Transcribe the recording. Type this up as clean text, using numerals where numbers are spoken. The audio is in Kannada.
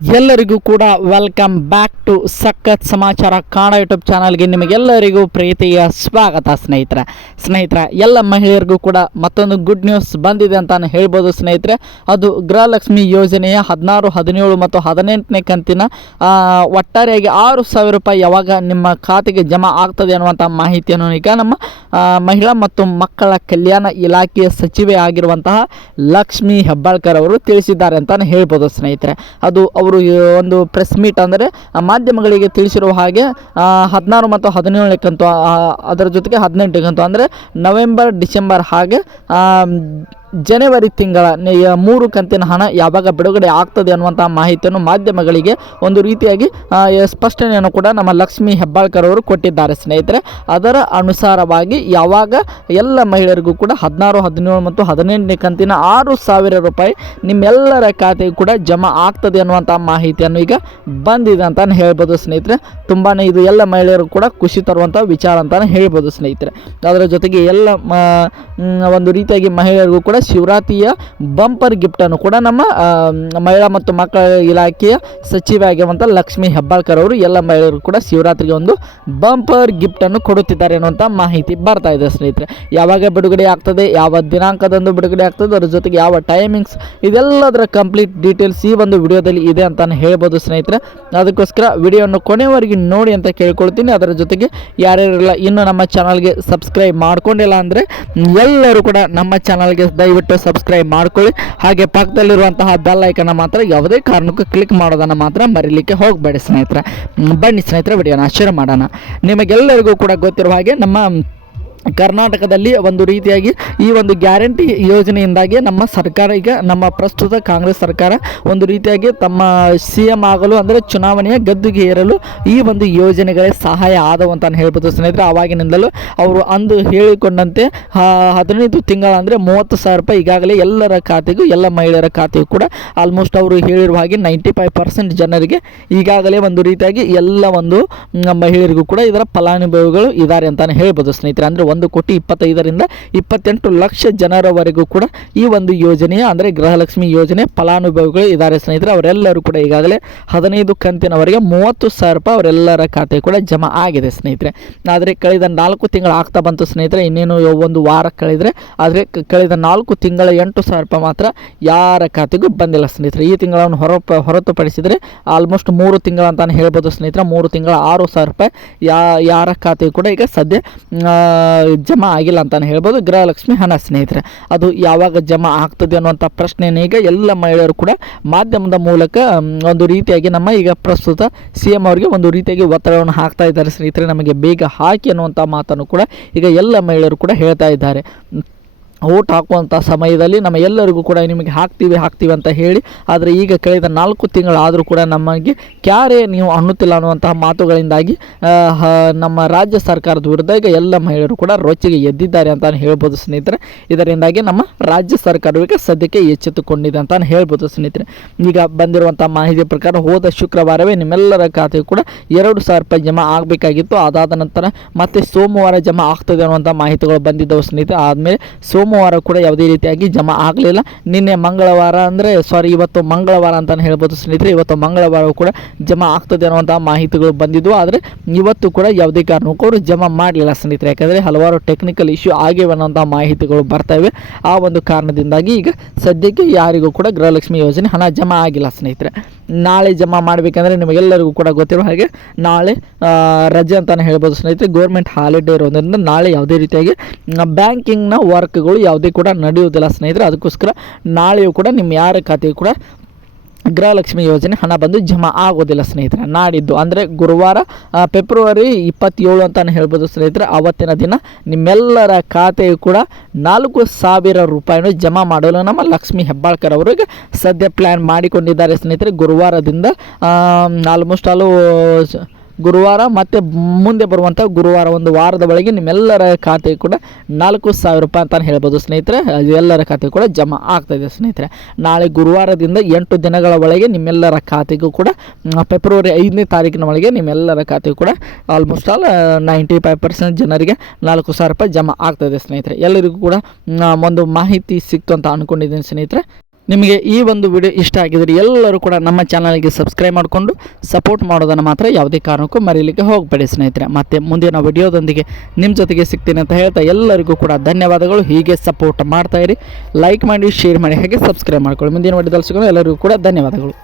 ಎಲ್ಲರಿಗೂ ಕೂಡ ವೆಲ್ಕಮ್ ಬ್ಯಾಕ್ ಟು ಸಖತ್ ಸಮಾಚಾರ ಕನ್ನಡ ಯೂಟ್ಯೂಬ್ ಚಾನಲ್ಗೆ ನಿಮಗೆಲ್ಲರಿಗೂ ಪ್ರೀತಿಯ ಸ್ವಾಗತ ಸ್ನೇಹಿತರೆ ಎಲ್ಲ ಮಹಿಳೆಯರಿಗೂ ಕೂಡ ಮತ್ತೊಂದು ಗುಡ್ ನ್ಯೂಸ್ ಬಂದಿದೆ ಅಂತ ಹೇಳ್ಬೋದು ಸ್ನೇಹಿತರೆ. ಅದು ಗೃಹಲಕ್ಷ್ಮಿ ಯೋಜನೆಯ 16, 17 ಮತ್ತು 18ನೇ ಕಂತಿನ ಒಟ್ಟಾರೆಯಾಗಿ 6,000 ರೂಪಾಯಿ ಯಾವಾಗ ನಿಮ್ಮ ಖಾತೆಗೆ ಜಮಾ ಆಗ್ತದೆ ಅನ್ನುವಂಥ ಮಾಹಿತಿಯನ್ನು ಈಗ ನಮ್ಮ ಮಹಿಳಾ ಮತ್ತು ಮಕ್ಕಳ ಕಲ್ಯಾಣ ಇಲಾಖೆಯ ಸಚಿವೆ ಆಗಿರುವಂತಹ ಲಕ್ಷ್ಮಿ ಹೆಬ್ಬಾಳ್ಕರ್ ಅವರು ತಿಳಿಸಿದ್ದಾರೆ ಅಂತ ಹೇಳ್ಬೋದು ಸ್ನೇಹಿತರೆ. ಅದು ಅವರು ಒಂದು ಪ್ರೆಸ್ ಮೀಟ್ ಅಂದರೆ ಮಾಧ್ಯಮಗಳಿಗೆ ತಿಳಿಸಿರುವ ಹಾಗೆ 16 ಮತ್ತು 17ನೇ ಕಂತು, ಅದರ ಜೊತೆಗೆ 18ನೇ ಕಂತು ಅಂದರೆ ನವೆಂಬರ್, ಡಿಸೆಂಬರ್ ಹಾಗೆ ಜನವರಿ ತಿಂಗಳ 3 ಕಂತಿನ ಹಣ ಯಾವಾಗ ಬಿಡುಗಡೆ ಆಗ್ತದೆ ಅನ್ನುವಂಥ ಮಾಹಿತಿಯನ್ನು ಮಾಧ್ಯಮಗಳಿಗೆ ಒಂದು ರೀತಿಯಾಗಿ ಸ್ಪಷ್ಟನೆಯನ್ನು ಕೂಡ ನಮ್ಮ ಲಕ್ಷ್ಮಿ ಹೆಬ್ಬಾಳ್ಕರ್ ಅವರು ಕೊಟ್ಟಿದ್ದಾರೆ ಸ್ನೇಹಿತರೆ. ಅದರ ಅನುಸಾರವಾಗಿ ಯಾವಾಗ ಎಲ್ಲ ಮಹಿಳೆಯರಿಗೂ ಕೂಡ 16, 17 ಮತ್ತು 18ನೇ ಕಂತಿನ 6,000 ರೂಪಾಯಿ ನಿಮ್ಮೆಲ್ಲರ ಖಾತೆಗೂ ಕೂಡ ಜಮಾ ಆಗ್ತದೆ ಅನ್ನುವಂಥ ಮಾಹಿತಿಯನ್ನು ಈಗ ಬಂದಿದೆ ಅಂತ ಹೇಳ್ಬೋದು ಸ್ನೇಹಿತರೆ. ತುಂಬಾ ಇದು ಎಲ್ಲ ಮಹಿಳೆಯರು ಕೂಡ ಖುಷಿ ತರುವಂಥ ವಿಚಾರ ಅಂತಲೇ ಹೇಳ್ಬೋದು ಸ್ನೇಹಿತರೆ. ಅದರ ಜೊತೆಗೆ ಎಲ್ಲ ಒಂದು ರೀತಿಯಾಗಿ ಮಹಿಳೆಯರಿಗೂ ಕೂಡ ಶಿವರಾತ್ರಿಯ ಬಂಪರ್ ಗಿಫ್ಟನ್ನು ಕೂಡ ನಮ್ಮ ಮಹಿಳಾ ಮತ್ತು ಮಕ್ಕಳ ಇಲಾಖೆಯ ಸಚಿವೆ ಆಗಿರುವಂಥ ಲಕ್ಷ್ಮಿ ಹೆಬ್ಬಾಳ್ಕರ್ ಅವರು ಎಲ್ಲ ಮಹಿಳೆಯರು ಕೂಡ ಶಿವರಾತ್ರಿಗೆ ಒಂದು ಬಂಪರ್ ಗಿಫ್ಟನ್ನು ಕೊಡುತ್ತಿದ್ದಾರೆ ಅನ್ನುವಂಥ ಮಾಹಿತಿ ಬರ್ತಾ ಇದೆ ಸ್ನೇಹಿತರೆ. ಯಾವಾಗ ಬಿಡುಗಡೆ ಆಗ್ತದೆ, ಯಾವ ದಿನಾಂಕದಂದು ಬಿಡುಗಡೆ ಆಗ್ತದೆ, ಅದರ ಜೊತೆಗೆ ಯಾವ ಟೈಮಿಂಗ್ಸ್, ಇದೆಲ್ಲದರ ಕಂಪ್ಲೀಟ್ ಡೀಟೇಲ್ಸ್ ಈ ಒಂದು ವಿಡಿಯೋದಲ್ಲಿ ಇದೆ ಅಂತ ಹೇಳ್ಬೋದು ಸ್ನೇಹಿತರೆ. ಅದಕ್ಕೋಸ್ಕರ ವಿಡಿಯೋವನ್ನು ಕೊನೆವರೆಗೆ ನೋಡಿ ಅಂತ ಕೇಳ್ಕೊಳ್ತೀನಿ. ಅದರ ಜೊತೆಗೆ ಯಾರ್ಯಾರೆಲ್ಲ ಇನ್ನೂ ನಮ್ಮ ಚಾನಲ್ಗೆ ಸಬ್ಸ್ಕ್ರೈಬ್ ಮಾಡ್ಕೊಂಡಿಲ್ಲ ಅಂದರೆ ಎಲ್ಲರೂ ಕೂಡ ನಮ್ಮ ಚಾನಲ್ಗೆ ದಯವಿಟ್ಟು ಸಬ್ಸ್ಕ್ರೈಬ್ ಮಾಡ್ಕೊಳ್ಳಿ. ಹಾಗೆ ಪಕ್ಕದಲ್ಲಿರುವಂತಹ ಬೆಲ್ ಐಕನ್ನ ಮಾತ್ರ ಯಾವುದೇ ಕಾರಣಕ್ಕೂ ಕ್ಲಿಕ್ ಮಾಡೋದನ್ನು ಮಾತ್ರ ಮರೀಲಿಕ್ಕೆ ಹೋಗಬೇಡಿ ಸ್ನೇಹಿತರೆ. ಬನ್ನಿ ಸ್ನೇಹಿತರೆ ವಿಡಿಯೋನ ಶುರು ಮಾಡೋಣ. ನಿಮಗೆಲ್ಲರಿಗೂ ಕೂಡ ಗೊತ್ತಿರುವ ಹಾಗೆ ನಮ್ಮ ಕರ್ನಾಟಕದಲ್ಲಿ ಒಂದು ರೀತಿಯಾಗಿ ಈ ಒಂದು ಗ್ಯಾರಂಟಿ ಯೋಜನೆಯಿಂದಾಗಿ ನಮ್ಮ ಸರ್ಕಾರ ಈಗ ನಮ್ಮ ಪ್ರಸ್ತುತ ಕಾಂಗ್ರೆಸ್ ಸರ್ಕಾರ ಒಂದು ರೀತಿಯಾಗಿ ತಮ್ಮ CM ಆಗಲು ಅಂದರೆ ಚುನಾವಣೆಯ ಗದ್ದುಗೆ ಏರಲು ಈ ಒಂದು ಯೋಜನೆಗಳೇ ಸಹಾಯ ಆದವು ಅಂತ ಹೇಳ್ಬೋದು ಸ್ನೇಹಿತರೆ. ಆವಾಗಿನಿಂದಲೂ ಅವರು ಅಂದು ಹೇಳಿಕೊಂಡಂತೆ 15 ತಿಂಗಳ ಅಂದರೆ 30,000 ರೂಪಾಯಿ ಈಗಾಗಲೇ ಎಲ್ಲರ ಖಾತೆಗೂ, ಎಲ್ಲ ಮಹಿಳೆಯರ ಖಾತೆಗೂ ಕೂಡ ಆಲ್ಮೋಸ್ಟ್ ಅವರು ಹೇಳಿರುವ ಹಾಗೆ 95% ಜನರಿಗೆ ಈಗಾಗಲೇ ಒಂದು ರೀತಿಯಾಗಿ ಎಲ್ಲ ಒಂದು ಮಹಿಳೆಯರಿಗೂ ಕೂಡ ಇದರ ಫಲಾನುಭವಿಗಳು ಇದ್ದಾರೆ ಅಂತಲೇ ಹೇಳ್ಬೋದು ಸ್ನೇಹಿತರೆ. ಅಂದರೆ 1,25,00,000ರಿಂದ 28 ಲಕ್ಷ ಜನರವರೆಗೂ ಕೂಡ ಈ ಒಂದು ಯೋಜನೆಯ ಅಂದರೆ ಗೃಹಲಕ್ಷ್ಮಿ ಯೋಜನೆ ಫಲಾನುಭವಿಗಳು ಇದ್ದಾರೆ ಸ್ನೇಹಿತರೆ. ಅವರೆಲ್ಲರೂ ಕೂಡ ಈಗಾಗಲೇ 15 ಕಂತಿನವರೆಗೆ 30,000 ರೂಪಾಯಿ ಅವರೆಲ್ಲರ ಖಾತೆ ಕೂಡ ಜಮಾ ಆಗಿದೆ ಸ್ನೇಹಿತರೆ. ಆದರೆ ಕಳೆದ 4 ತಿಂಗಳು ಆಗ್ತಾ ಬಂತು ಸ್ನೇಹಿತರೆ. ಇನ್ನೇನು ಒಂದು ವಾರ ಕಳೆದರೆ, ಆದರೆ ಕಳೆದ 4 ತಿಂಗಳ 8,000 ರೂಪಾಯಿ ಮಾತ್ರ ಯಾರ ಖಾತೆಗೂ ಬಂದಿಲ್ಲ ಸ್ನೇಹಿತರೆ. ಈ ತಿಂಗಳನ್ನು ಹೊರತುಪಡಿಸಿದರೆ ಆಲ್ಮೋಸ್ಟ್ 3 ತಿಂಗಳು ಅಂತಾನೆ ಹೇಳ್ಬೋದು ಸ್ನೇಹಿತರೆ. 3 ತಿಂಗಳ 6,000 ರೂಪಾಯಿ ಯಾರ ಖಾತೆಗೂ ಕೂಡ ಈಗ ಸದ್ಯ ಜಮಾ ಆಗಿಲ್ಲ ಅಂತಾನೆ ಹೇಳ್ಬೋದು ಗೃಹಲಕ್ಷ್ಮಿ ಹಣ ಸ್ನೇಹಿತರೆ. ಅದು ಯಾವಾಗ ಜಮಾ ಆಗ್ತದೆ ಅನ್ನುವಂಥ ಪ್ರಶ್ನೆಯನ್ನು ಈಗ ಎಲ್ಲ ಮಹಿಳೆಯರು ಕೂಡ ಮಾಧ್ಯಮದ ಮೂಲಕ ಒಂದು ರೀತಿಯಾಗಿ ನಮ್ಮ ಈಗ ಪ್ರಸ್ತುತ CM ಅವರಿಗೆ ಒಂದು ರೀತಿಯಾಗಿ ಒತ್ತಡವನ್ನು ಹಾಕ್ತಾ ಇದ್ದಾರೆ ಸ್ನೇಹಿತರೆ. ನಮಗೆ ಬೇಗ ಹಾಕಿ ಅನ್ನುವಂಥ ಮಾತನ್ನು ಕೂಡ ಈಗ ಎಲ್ಲ ಮಹಿಳೆಯರು ಕೂಡ ಹೇಳ್ತಾ ಇದ್ದಾರೆ. ಓಟ್ ಹಾಕುವಂಥ ಸಮಯದಲ್ಲಿ ನಮ್ಮ ಎಲ್ಲರಿಗೂ ಕೂಡ ನಿಮಗೆ ಹಾಕ್ತೀವಿ ಅಂತ ಹೇಳಿ, ಆದರೆ ಈಗ ಕಳೆದ 4 ತಿಂಗಳಾದರೂ ಕೂಡ ನಮಗೆ ಕ್ಯಾರೇ ನೀವು ಅನ್ನುತ್ತಿಲ್ಲ ಅನ್ನುವಂತಹ ಮಾತುಗಳಿಂದಾಗಿ ನಮ್ಮ ರಾಜ್ಯ ಸರ್ಕಾರದ ವಿರುದ್ಧ ಈಗ ಎಲ್ಲ ಮಹಿಳೆಯರು ಕೂಡ ರೊಚ್ಚಿಗೆ ಎದ್ದಿದ್ದಾರೆ ಅಂತ ಹೇಳ್ಬೋದು ಸ್ನೇಹಿತರೆ. ಇದರಿಂದಾಗಿ ನಮ್ಮ ರಾಜ್ಯ ಸರ್ಕಾರಕ್ಕೆ ಸದ್ಯಕ್ಕೆ ಎಚ್ಚೆತ್ತುಕೊಂಡಿದೆ ಅಂತ ಹೇಳ್ಬೋದು ಸ್ನೇಹಿತರೆ. ಈಗ ಬಂದಿರುವಂಥ ಮಾಹಿತಿ ಪ್ರಕಾರ ಹೋದ ಶುಕ್ರವಾರವೇ ನಿಮ್ಮೆಲ್ಲರ ಖಾತೆಗೂ ಕೂಡ 2,000 ರೂಪಾಯಿ ಜಮಾ ಆಗಬೇಕಾಗಿತ್ತು. ಅದಾದ ನಂತರ ಮತ್ತೆ ಸೋಮವಾರ ಜಮಾ ಆಗ್ತದೆ ಅನ್ನುವಂಥ ಮಾಹಿತಿಗಳು ಬಂದಿದ್ದವು ಸ್ನೇಹಿತರೆ. ಆದಮೇಲೆ ಸೋಮವಾರ ಕೂಡ ಯಾವುದೇ ರೀತಿಯಾಗಿ ಜಮಾ ಆಗಲಿಲ್ಲ. ನಿನ್ನೆ ಮಂಗಳವಾರ ಅಂದರೆ ಇವತ್ತು ಮಂಗಳವಾರ ಅಂತಲೇ ಹೇಳ್ಬೋದು ಸ್ನೇಹಿತರೆ. ಇವತ್ತು ಮಂಗಳವಾರ ಕೂಡ ಜಮಾ ಆಗ್ತದೆ ಅನ್ನುವಂಥ ಮಾಹಿತಿಗಳು ಬಂದಿದ್ವು. ಆದರೆ ಇವತ್ತು ಕೂಡ ಯಾವುದೇ ಕಾರಣಕ್ಕೂ ಅವರು ಜಮಾ ಮಾಡಲಿಲ್ಲ ಸ್ನೇಹಿತರೆ. ಯಾಕಂದರೆ ಹಲವಾರು ಟೆಕ್ನಿಕಲ್ ಇಶ್ಯೂ ಆಗಿವೆ ಅನ್ನೋಂಥ ಮಾಹಿತಿಗಳು ಬರ್ತಾಯಿವೆ. ಆ ಒಂದು ಕಾರಣದಿಂದಾಗಿ ಈಗ ಸದ್ಯಕ್ಕೆ ಯಾರಿಗೂ ಕೂಡ ಗೃಹಲಕ್ಷ್ಮಿ ಯೋಜನೆ ಹಣ ಜಮಾ ಆಗಿಲ್ಲ ಸ್ನೇಹಿತರೆ. ನಾಳೆ ಜಮಾ ಮಾಡಬೇಕಂದ್ರೆ ನಿಮಗೆಲ್ಲರಿಗೂ ಕೂಡ ಗೊತ್ತಿರೋ ಹಾಗೆ ನಾಳೆ ರಜೆ ಅಂತಲೇ ಹೇಳ್ಬೋದು ಸ್ನೇಹಿತರೆ. ಗೌರ್ಮೆಂಟ್ ಹಾಲಿಡೇ ಇರೋದ್ರಿಂದ ನಾಳೆ ಯಾವುದೇ ರೀತಿಯಾಗಿ ಬ್ಯಾಂಕಿಂಗ್ನ ವರ್ಕ್ಗಳು ಯಾವುದೇ ಕೂಡ ನಡೆಯುವುದಿಲ್ಲ ಸ್ನೇಹಿತರೆ. ಅದಕ್ಕೋಸ್ಕರ ನಾಳೆಯೂ ಕೂಡ ನಿಮ್ಮ ಯಾರ ಖಾತೆಗೂ ಕೂಡ ಗೃಹಲಕ್ಷ್ಮಿ ಯೋಜನೆ ಹಣ ಬಂದು ಜಮಾ ಆಗೋದಿಲ್ಲ ಸ್ನೇಹಿತರೆ. ನಾಡಿದ್ದು ಅಂದರೆ ಗುರುವಾರ ಫೆಬ್ರವರಿ 27 ಅಂತಲೇ ಹೇಳ್ಬೋದು ಸ್ನೇಹಿತರೆ. ಆವತ್ತಿನ ದಿನ ನಿಮ್ಮೆಲ್ಲರ ಖಾತೆಯು ಕೂಡ 4,000 ರೂಪಾಯಿನ ಜಮಾ ಮಾಡಲು ನಮ್ಮ ಲಕ್ಷ್ಮಿ ಹೆಬ್ಬಾಳ್ಕರ್ ಅವರು ಈಗ ಸದ್ಯ ಪ್ಲ್ಯಾನ್ ಮಾಡಿಕೊಂಡಿದ್ದಾರೆ ಸ್ನೇಹಿತರೆ. ಗುರುವಾರದಿಂದ ಆಲ್ಮೋಸ್ಟ್ ಗುರುವಾರ ಮತ್ತು ಮುಂದೆ ಬರುವಂಥ ಗುರುವಾರ ಒಂದು ವಾರದ ಒಳಗೆ ನಿಮ್ಮೆಲ್ಲರ ಖಾತೆ ಕೂಡ 4,000 ರೂಪಾಯಿ ಅಂತ ಹೇಳ್ಬೋದು ಸ್ನೇಹಿತರೆ. ಎಲ್ಲರ ಖಾತೆ ಕೂಡ ಜಮಾ ಆಗ್ತಾಯಿದೆ ಸ್ನೇಹಿತರೆ. ನಾಳೆ ಗುರುವಾರದಿಂದ 8 ದಿನಗಳ ಒಳಗೆ ನಿಮ್ಮೆಲ್ಲರ ಖಾತೆಗೂ ಕೂಡ ಫೆಬ್ರವರಿ 5ನೇ ತಾರೀಕಿನ ಒಳಗೆ ನಿಮ್ಮೆಲ್ಲರ ಖಾತೆಗೂ ಕೂಡ ಆಲ್ಮೋಸ್ಟ್ 95% ಜನರಿಗೆ 4,000 ರೂಪಾಯಿ ಜಮಾ ಆಗ್ತಾಯಿದೆ ಸ್ನೇಹಿತರೆ. ಎಲ್ಲರಿಗೂ ಕೂಡ ಒಂದು ಮಾಹಿತಿ ಸಿಕ್ತು ಅಂತ ಅಂದ್ಕೊಂಡಿದ್ದೀನಿ ಸ್ನೇಹಿತರೆ. ನಿಮಗೆ ಈ ಒಂದು ವಿಡಿಯೋ ಇಷ್ಟ ಆಗಿದ್ರೆ ಎಲ್ಲರೂ ಕೂಡ ನಮ್ಮ ಚಾನಲ್ಗೆ ಸಬ್ಸ್ಕ್ರೈಬ್ ಮಾಡಿಕೊಂಡು ಸಪೋರ್ಟ್ ಮಾಡೋದನ್ನು ಮಾತ್ರ ಯಾವುದೇ ಕಾರಣಕ್ಕೂ ಮರೀಲಿಕ್ಕೆ ಹೋಗಬೇಡಿ ಸ್ನೇಹಿತರೆ. ಮತ್ತು ಮುಂದಿನ ವಿಡಿಯೋದೊಂದಿಗೆ ನಿಮ್ಮ ಜೊತೆಗೆ ಸಿಗ್ತೀನಿ ಅಂತ ಹೇಳ್ತಾ ಎಲ್ಲರಿಗೂ ಕೂಡ ಧನ್ಯವಾದಗಳು. ಹೀಗೆ ಸಪೋರ್ಟ್ ಮಾಡ್ತಾಯಿರಿ, ಲೈಕ್ ಮಾಡಿ, ಶೇರ್ ಮಾಡಿ, ಹಾಗೆ ಸಬ್ಸ್ಕ್ರೈಬ್ ಮಾಡ್ಕೊಳ್ಳಿ. ಮುಂದಿನ ವಿಡಿಯೋದಲ್ಲಿ ಸಿಗೋಣ. ಎಲ್ಲರಿಗೂ ಕೂಡ ಧನ್ಯವಾದಗಳು.